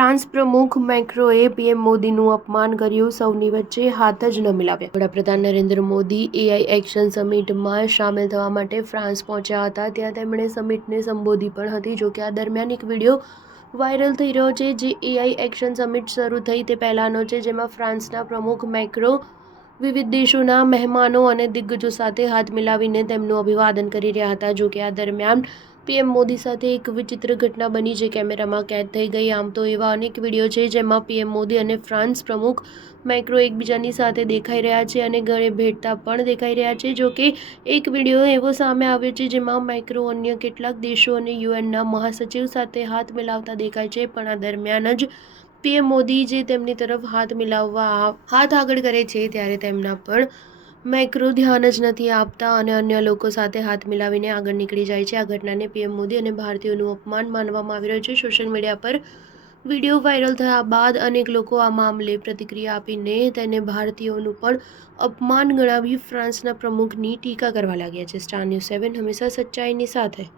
France પ્રમુખ મેક્રોએ PM મોદીનું અપમાન કર્યું, સૌની વચ્ચે હાથ જ ન મિલાવ્યા. વડાપ્રધાન નરેન્દ્ર મોદી એઆઈ એક્શન સમિટમાં સામેલ થવા માટે ફ્રાન્સ પહોંચ્યા હતા. ત્યાં તેમણે સમિટને સંબોધી પણ હતી. જોકે આ દરમિયાન એક વિડીયો વાયરલ થઈ રહ્યો છે, જે એઆઈ એક્શન સમિટ શરૂ થઈ તે પહેલાંનો છે, જેમાં ફ્રાન્સના પ્રમુખ મેક્રો વિવિધ દેશોના મહેમાનો અને દિગ્ગજો સાથે હાથ મિલાવીને તેમનું અભિવાદન કરી રહ્યા હતા. જોકે આ દરમિયાન પીએમ મોદી સાથે એક વિચિત્ર ઘટના બની, જે કેમેરામાં કેદ થઈ ગઈ. આમ તો એવા અનેક વિડીયો છે જેમાં પીએમ મોદી અને ફ્રાન્સ પ્રમુખ મેક્રો એકબીજાની સાથે દેખાઈ રહ્યા છે અને ગળે ભેટતા પણ દેખાઈ રહ્યા છે. જોકે એક વિડીયો એવો સામે આવ્યો છે જેમાં મેક્રો અન્ય કેટલાક દેશો અને યુએનના મહાસચિવ સાથે હાથ મિલાવતા દેખાય છે, પણ આ દરમિયાન જ પીએમ મોદી જે તેમની તરફ હાથ મિલાવવા હાથ આગળ કરે છે, ત્યારે તેમના પર મેક્રો ધ્યાન જ નથી આપતા અને અન્ય લોકો સાથે હાથ મિલાવીને આગળ નીકળી જાય છે. આ ઘટનાને પીએમ મોદી અને ભારતીયોનું અપમાન માનવામાં આવી રહ્યું છે. સોશિયલ મીડિયા પર વિડીયો વાયરલ થયા બાદ અનેક લોકો આ મામલે પ્રતિક્રિયા આપીને તેને ભારતીયોનું પણ અપમાન ગણાવી ફ્રાન્સના પ્રમુખની ટીકા કરવા લાગ્યા છે. સ્ટાર ન્યૂઝ 7 હંમેશા સચ્ચાઈની સાથે.